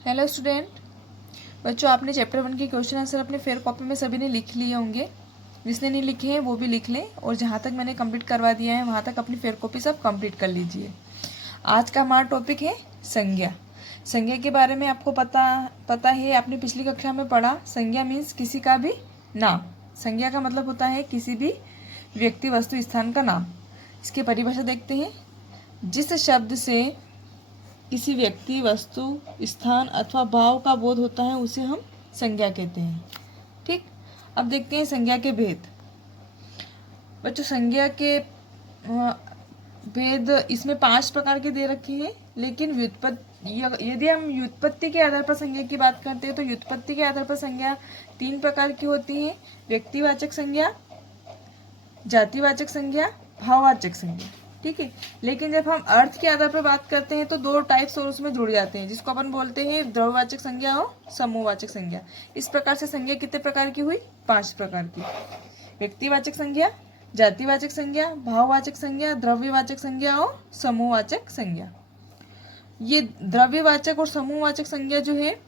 Hello student. बच्चों, आपने chapter 1 के क्वेश्चन आंसर अपने फेयर कॉपी में सभी ने लिख लिए होंगे। जिसने नहीं लिखे हैं वो भी लिख लें, और जहाँ तक मैंने कंप्लीट करवा दिया है वहाँ तक अपनी फेयर कॉपी सब कंप्लीट कर लीजिए। आज का हमारा टॉपिक है संज्ञा। संज्ञा के बारे में आपको पता है, आपने पिछली कक्षा में पढ़ा। संज्ञा मीन्स किसी का भी नाम। संज्ञा का मतलब होता है किसी भी व्यक्ति, वस्तु, स्थान का नाम। इसकी परिभाषा देखते हैं। जिस शब्द से किसी व्यक्ति, वस्तु, स्थान अथवा भाव का बोध होता है उसे हम संज्ञा कहते हैं। ठीक, अब देखते हैं संज्ञा के भेद। बच्चों, संज्ञा के भेद इसमें 5 प्रकार के दे रखे हैं, लेकिन यदि हम व्युत्पत्ति के आधार पर संज्ञा की बात करते हैं तो व्युत्पत्ति के आधार पर संज्ञा 3 प्रकार की होती है। व्यक्तिवाचक संज्ञा, जातिवाचक संज्ञा, भाववाचक संज्ञा। ठीक है, लेकिन जब हम अर्थ के आधार पर बात करते हैं तो 2 टाइप्स और उसमें जुड़ जाते हैं, जिसको अपन बोलते हैं द्रव्यवाचक संज्ञा और समूहवाचक संज्ञा। इस प्रकार से संज्ञा कितने प्रकार की हुई? 5 प्रकार की। व्यक्तिवाचक संज्ञा, जातिवाचक संज्ञा, भाववाचक संज्ञा, द्रव्यवाचक संज्ञा और समूहवाचक संज्ञा। ये द्रव्यवाचक और समूहवाचक संज्ञा जो है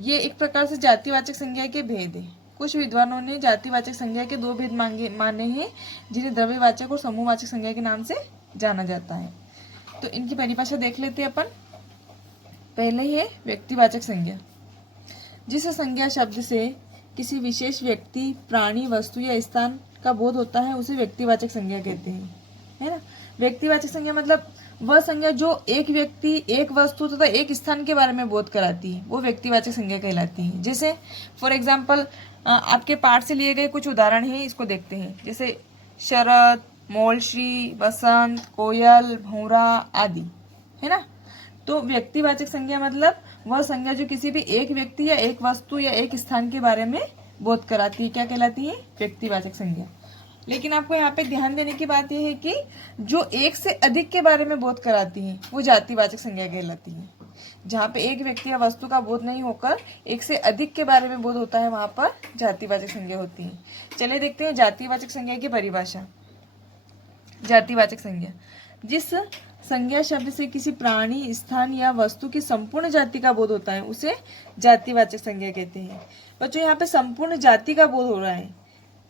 ये एक प्रकार से जातिवाचक संज्ञा के भेद है। कुछ विद्वानों ने जातिवाचक संज्ञा के 2 भेद माने हैं, जिन्हें द्रव्यवाचक और समूहवाचक संज्ञा के नाम से जाना जाता है। तो इनकी परिभाषा देख लेते हैं अपन। पहले ही है व्यक्तिवाचक संज्ञा। जिस संज्ञा शब्द से किसी विशेष व्यक्ति, प्राणी, वस्तु या स्थान का बोध होता है उसे व्यक्तिवाचक संज्ञा कहते हैं, है ना। व्यक्तिवाचक संज्ञा मतलब वह संज्ञा जो एक व्यक्ति, एक वस्तु तथा एक स्थान के बारे में बोध कराती है वो व्यक्तिवाचक संज्ञा कहलाती है। जैसे फॉर एग्जाम्पल आपके पाठ से लिए गए कुछ उदाहरण हैं, इसको देखते हैं। जैसे शरद, मोलश्री, बसंत, कोयल, भौरा आदि, है ना। तो व्यक्तिवाचक संज्ञा मतलब वह संज्ञा जो किसी भी एक व्यक्ति या एक वस्तु या एक स्थान के बारे में बोध कराती है, क्या कहलाती है? व्यक्तिवाचक संज्ञा। लेकिन आपको यहाँ पे ध्यान देने की बात यह है कि जो एक से अधिक के बारे में बोध कराती है वो जातिवाचक संज्ञा कहलाती है। जहाँ पे एक व्यक्ति या वस्तु का बोध नहीं होकर एक से अधिक के बारे में बोध होता है वहां पर जातिवाचक संज्ञा होती है। चलिए देखते हैं जातिवाचक संज्ञा की परिभाषा। जातिवाचक संज्ञा, जिस संज्ञा शब्द से किसी प्राणी, स्थान या वस्तु की संपूर्ण जाति का बोध होता है उसे जातिवाचक संज्ञा कहते हैं। बच्चों, यहाँ पे संपूर्ण जाति का बोध हो रहा है,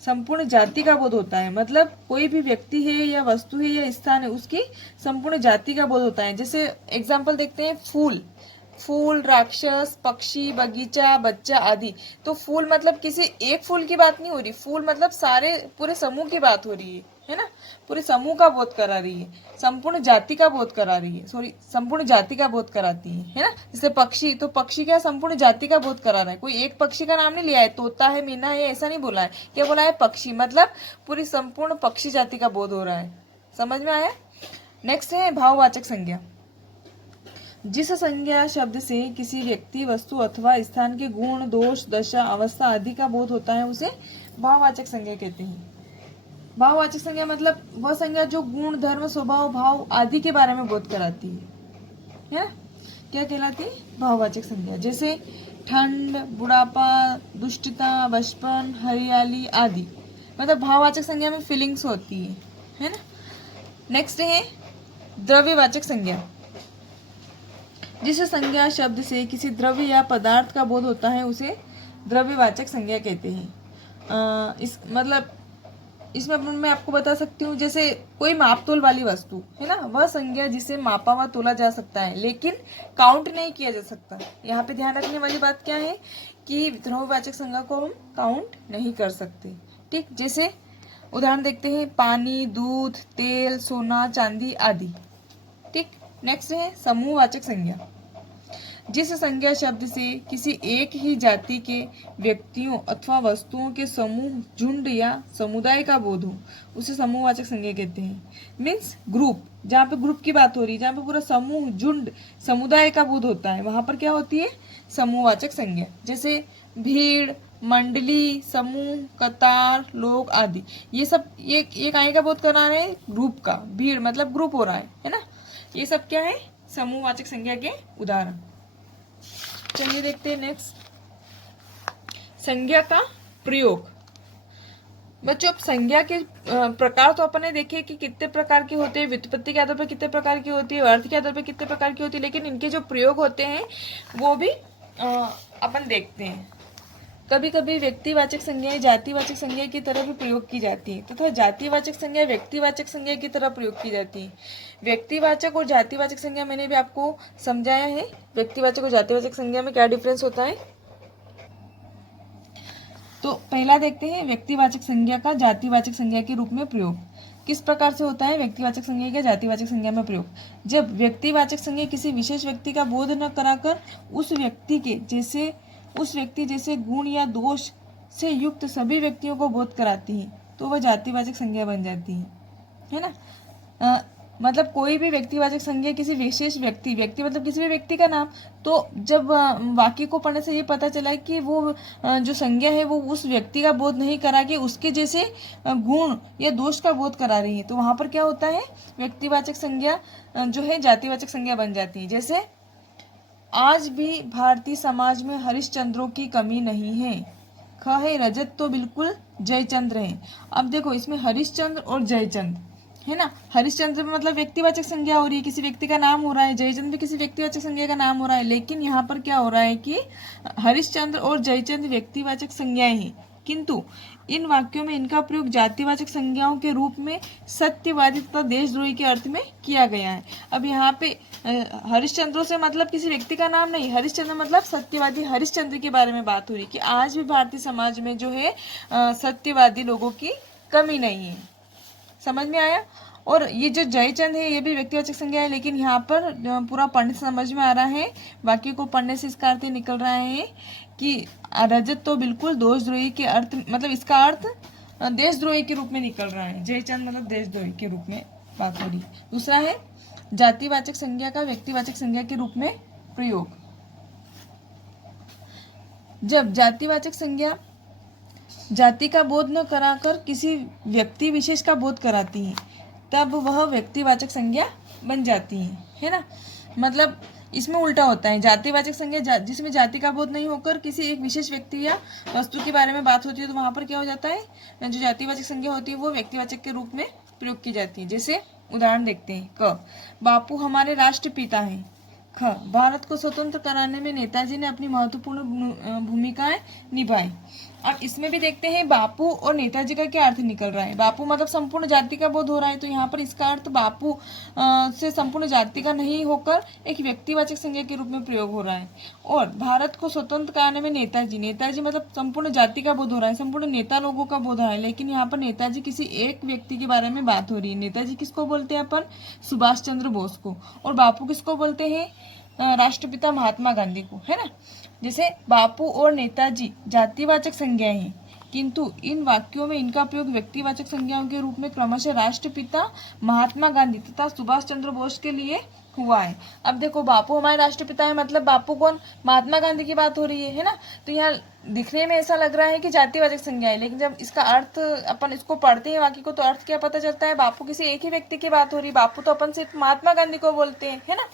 संपूर्ण जाति का बोध होता है मतलब कोई भी व्यक्ति है या वस्तु है या स्थान है उसकी संपूर्ण जाति का बोध होता है। जैसे एग्जाम्पल देखते हैं, फूल, राक्षस, पक्षी, बगीचा, बच्चा आदि। तो फूल मतलब किसी एक फूल की बात नहीं हो रही, फूल मतलब सारे पूरे समूह की बात हो रही है ना। पूरे समूह का बोध करा रही है, संपूर्ण जाति का बोध करा रही है, संपूर्ण जाति का बोध कराती है ना। जैसे पक्षी, तो पक्षी क्या संपूर्ण जाति का बोध करा रहा है। कोई एक पक्षी का नाम नहीं लिया है, तोता है, मीना है, ऐसा नहीं बोला है। क्या बोला है? पक्षी, मतलब पूरी संपूर्ण पक्षी जाति का बोध हो रहा है। समझ में आया? नेक्स्ट है भाववाचक संज्ञा। जिस संज्ञा शब्द से किसी व्यक्ति, वस्तु अथवा स्थान के गुण, दोष, दशा, अवस्था आदि का बोध होता है उसे भाववाचक संज्ञा कहते हैं। भाववाचक संज्ञा मतलब वह संज्ञा जो गुण, धर्म, स्वभाव, भाव आदि के बारे में बोध कराती है। क्या कहलाती है? भाववाचक संज्ञा। जैसे ठंड, बुढ़ापा, दुष्टता, बचपन, हरियाली आदि, मतलब भाववाचक संज्ञा में फीलिंग्स होती है ना। नेक्स्ट है द्रव्यवाचक संज्ञा। जिस संज्ञा शब्द से किसी द्रव्य या पदार्थ का बोध होता है उसे द्रव्यवाचक संज्ञा कहते हैं। इसमें मैं आपको बता सकती हूँ, जैसे कोई मापतोल वाली वस्तु है ना, वह संज्ञा जिसे मापा व तोला जा सकता है लेकिन काउंट नहीं किया जा सकता। यहाँ पे ध्यान रखने वाली बात क्या है कि द्रव्यवाचक संज्ञा को हम काउंट नहीं कर सकते। ठीक, जैसे उदाहरण देखते हैं, पानी, दूध, तेल, सोना, चांदी आदि। ठीक, नेक्स्ट है समूहवाचक संज्ञा। जिस संज्ञा शब्द से किसी एक ही जाति के व्यक्तियों अथवा वस्तुओं के समूह, झुंड या समुदाय का बोध हो उसे समूहवाचक संज्ञा कहते हैं। मीन्स ग्रुप, जहाँ पे ग्रुप की बात हो रही है, जहाँ पे पूरा समूह, झुंड, समुदाय का बोध होता है वहां पर क्या होती है? समूहवाचक संज्ञा। जैसे भीड़, मंडली, समूह, कतार, लोग आदि, ये सब ये काय का बोध करा रहे हैं? ग्रुप का। भीड़ मतलब ग्रुप हो रहा है ना। ये सब क्या है? समूहवाचक संज्ञा के उदाहरण। चलिए देखते हैं नेक्स्ट, संज्ञा का प्रयोग। बच्चों, अब संज्ञा के प्रकार तो अपन ने देखे कि कितने प्रकार के होते हैं, व्युत्पत्ति के आधार पर कितने प्रकार की होती है, अर्थ के आधार पर कितने प्रकार की होती है, लेकिन इनके जो प्रयोग होते हैं वो भी अपन देखते हैं कभी कभी व्यक्तिवाचक संज्ञाएं जातिवाचक संज्ञा की तरह भी प्रयोग की जाती है तथा जातिवाचक संज्ञा व्यक्तिवाचक संज्ञा की तरह प्रयोग की जाती है। व्यक्तिवाचक और जातिवाचक संज्ञा मैंने भी आपको समझाया है। व्यक्तिवाचक और जातिवाचक संज्ञा में क्या डिफरेंस होता है। तो पहला देखते हैं व्यक्तिवाचक संज्ञा का जातिवाचक संज्ञा के रूप में प्रयोग किस प्रकार से होता है। व्यक्तिवाचक संज्ञा का जातिवाचक संज्ञा में प्रयोग, जब व्यक्तिवाचक संज्ञा किसी विशेष व्यक्ति का बोध न कराकर उस व्यक्ति जैसे गुण या दोष से युक्त सभी व्यक्तियों को बोध कराती है तो वह जातिवाचक संज्ञा बन जाती है ना। मतलब कोई भी व्यक्तिवाचक संज्ञा किसी विशेष व्यक्ति मतलब किसी भी व्यक्ति का नाम, तो जब वाक्य को पढ़ने से ये पता चला कि वो जो संज्ञा है वो उस व्यक्ति का बोध नहीं करा के उसके जैसे गुण या दोष का बोध करा रही है, तो वहां पर क्या होता है, व्यक्तिवाचक संज्ञा जो है जातिवाचक संज्ञा बन जाती है। जैसे आज भी भारतीय समाज में हरिश्चंद्रों की कमी नहीं है। ख है रजत तो बिल्कुल जयचंद्र है। अब देखो इसमें हरिश्चंद्र और जयचंद्र है ना। हरिश्चंद्र में मतलब व्यक्तिवाचक संज्ञा हो रही है, किसी व्यक्ति का नाम हो रहा है। जयचंद्र भी किसी व्यक्तिवाचक संज्ञा का नाम हो रहा है। लेकिन यहाँ पर क्या हो रहा है कि हरिश्चंद्र और जयचंद्र व्यक्तिवाचक संज्ञाएं हैं, किंतु इन वाक्यों में इनका प्रयोग जातिवाचक संज्ञाओं के रूप में सत्यवादी तथा देशद्रोही के अर्थ में किया गया है। अब यहाँ पे हरिश्चंद्रों से मतलब किसी व्यक्ति का नाम नहीं, हरिश्चंद्र मतलब सत्यवादी हरिश्चंद्र के बारे में बात हो रही कि आज भी भारतीय समाज में जो है सत्यवादी लोगों की कमी नहीं है। समझ में आया। और ये जो जयचंद है ये भी व्यक्तिवाचक संज्ञा है, लेकिन यहाँ पर पूरा पढ़ने से समझ में आ रहा है, वाक्य को पढ़ने से इसका अर्थ निकल रहा है कि रजत तो बिल्कुल देशद्रोही के अर्थ, मतलब इसका अर्थ देशद्रोही के रूप में निकल रहा है। जयचंद मतलब देशद्रोही के रूप में बात हो रही है। दूसरा है जातिवाचक संज्ञा का व्यक्तिवाचक संज्ञा के रूप में प्रयोग, जब जातिवाचक संज्ञा जाति का बोध न कराकर किसी व्यक्ति विशेष का बोध कराती है तब वह व्यक्तिवाचक संज्ञा बन जाती है ना। मतलब इसमें उल्टा होता है, जातिवाचक संज्ञा जिसमें जाति का बोध नहीं होकर किसी एक विशेष व्यक्ति या वस्तु के बारे में बात होती है तो वहां पर क्या हो जाता है, जो जातिवाचक संज्ञा होती है वो व्यक्तिवाचक के रूप में प्रयोग की जाती है। जैसे उदाहरण देखते हैं। क बापू हमारे राष्ट्रपिता हैं। ख भारत को स्वतंत्र कराने में नेताजी ने अपनी महत्वपूर्ण भूमिकाएं निभाई। अब इसमें भी देखते हैं बापू और नेताजी का क्या अर्थ निकल रहा है। बापू मतलब संपूर्ण जाति का बोध हो रहा है, तो यहाँ पर इसका अर्थ बापू से संपूर्ण जाति का नहीं होकर एक व्यक्तिवाचक संज्ञा के रूप में प्रयोग हो रहा है। और भारत को स्वतंत्र कराने में नेताजी मतलब संपूर्ण जाति का बोध हो रहा है, संपूर्ण नेता लोगों का बोध हो रहा है, लेकिन यहाँ पर नेताजी किसी एक व्यक्ति के बारे में बात हो रही है। नेताजी किसको बोलते हैं अपन, सुभाष चंद्र बोस को, और बापू किसको बोलते हैं, राष्ट्रपिता महात्मा गांधी को, है ना। जैसे बापू और नेताजी जातिवाचक संज्ञाएं हैं, किंतु इन वाक्यों में इनका प्रयोग व्यक्तिवाचक संज्ञाओं के रूप में क्रमशः राष्ट्रपिता महात्मा गांधी तथा सुभाष चंद्र बोस के लिए हुआ है। अब देखो बापू हमारे राष्ट्रपिता है, मतलब बापू कौन, महात्मा गांधी की बात हो रही है ना। तो यहाँ दिखने में ऐसा लग रहा है कि जातिवाचक संज्ञा है, लेकिन जब इसका अर्थ अपन इसको पढ़ते हैं वाक्य को तो अर्थ क्या पता चलता है, बापू किसी एक ही व्यक्ति की बात हो रही है। बापू तो अपन सिर्फ महात्मा गांधी को बोलते हैं, है ना।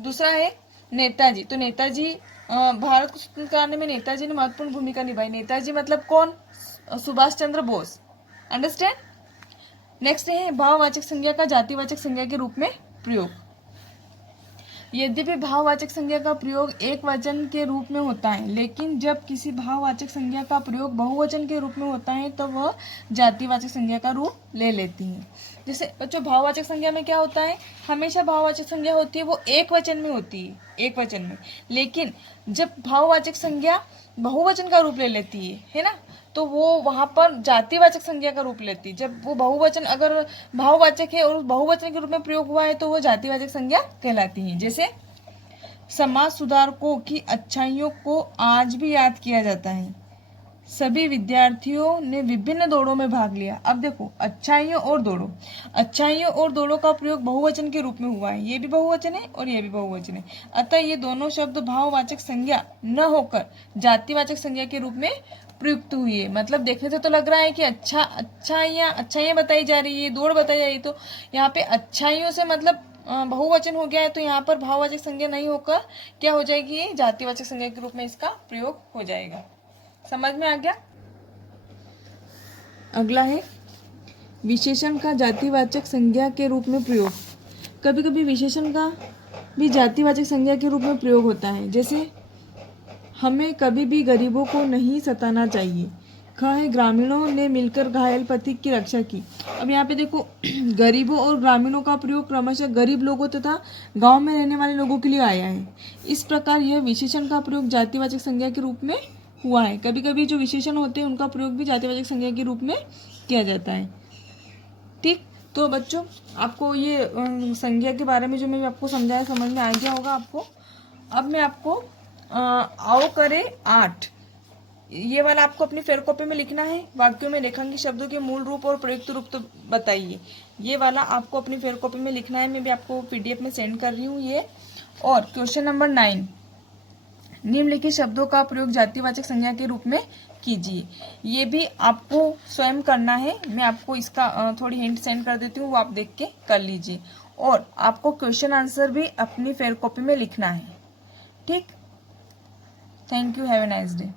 दूसरा है नेताजी। तो नेताजी भारत को स्वतंत्र कराने में नेताजी ने महत्वपूर्ण भूमिका निभाई। नेताजी मतलब कौन, सुभाष चंद्र बोस। अंडरस्टैंड। नेक्स्ट है भाववाचक संज्ञा का जातिवाचक संज्ञा के रूप में प्रयोग। यद्यपि भाववाचक संज्ञा का प्रयोग एक वचन के रूप में होता है, लेकिन जब किसी भाववाचक संज्ञा का प्रयोग बहुवचन के रूप में होता है तो वह जातिवाचक संज्ञा का रूप ले लेती है। जैसे बच्चों भाववाचक संज्ञा में क्या होता है, हमेशा भाववाचक संज्ञा होती है वो एक वचन में होती है, एक वचन में। लेकिन जब भाववाचक संज्ञा बहुवचन का रूप ले लेती है ना, तो वो वहां पर जातिवाचक संज्ञा का रूप लेती है। जब वो बहुवचन अगर भाववाचक है और बहुवचन के रूप में प्रयोग हुआ है तो वो जातिवाचक संज्ञा कहलाती है। जैसे समाज सुधारकों की अच्छाइयों को आज भी याद किया जाता है, सभी विद्यार्थियों ने विभिन्न दौड़ों में भाग लिया। अब देखो अच्छाइयों और दौड़ों का प्रयोग बहुवचन के रूप में हुआ है, ये भी बहुवचन है और ये भी बहुवचन है। अतः ये दोनों शब्द भाववाचक संज्ञा न होकर जातिवाचक संज्ञा के रूप में प्रयुक्त हुई है। मतलब देखने से तो लग रहा है कि अच्छाइयाँ बताई जा रही है, दौड़ बताई जा रही है, तो यहाँ पे अच्छाइयों से मतलब बहुवचन हो गया है, तो यहाँ पर भाववाचक संज्ञा नहीं होकर क्या हो जाएगी, जातिवाचक संज्ञा के रूप में इसका प्रयोग हो जाएगा। समझ में आ गया। अगला है विशेषण का जातिवाचक संज्ञा के रूप में प्रयोग। कभी कभी विशेषण का भी जातिवाचक संज्ञा के रूप में प्रयोग होता है। जैसे हमें कभी भी गरीबों को नहीं सताना चाहिए। ख है ग्रामीणों ने मिलकर घायल पथिक की रक्षा की। अब यहाँ पे देखो गरीबों और ग्रामीणों का प्रयोग क्रमशः गरीब लोगों तथा गांव में रहने वाले लोगों के लिए आया है। इस प्रकार यह विशेषण का प्रयोग जातिवाचक संज्ञा के रूप में हुआ है। कभी कभी जो विशेषण होते हैं उनका प्रयोग भी जातिवाचक संज्ञा के रूप में किया जाता है। ठीक, तो बच्चों आपको ये संज्ञा के बारे में जो मैं आपको समझाया समझ में आ गया होगा आपको। अब मैं आपको आओ करे 8 ये वाला आपको अपनी फेयर कॉपी में लिखना है। वाक्यों में रेखांकित शब्दों के मूल रूप और प्रयुक्त रूप तो बताइए। ये वाला आपको अपनी फेयर कॉपी में लिखना है। मैं भी आपको PDF में सेंड कर रही हूँ ये। और क्वेश्चन नंबर 9, निम्नलिखित शब्दों का प्रयोग जातिवाचक संज्ञा के रूप में कीजिए। ये भी आपको स्वयं करना है। मैं आपको इसका थोड़ी हिंट सेंड कर देती हूँ, वो आप देख के कर लीजिए। और आपको क्वेश्चन आंसर भी अपनी फेयर कॉपी में लिखना है। ठीक, thank you, have a nice day.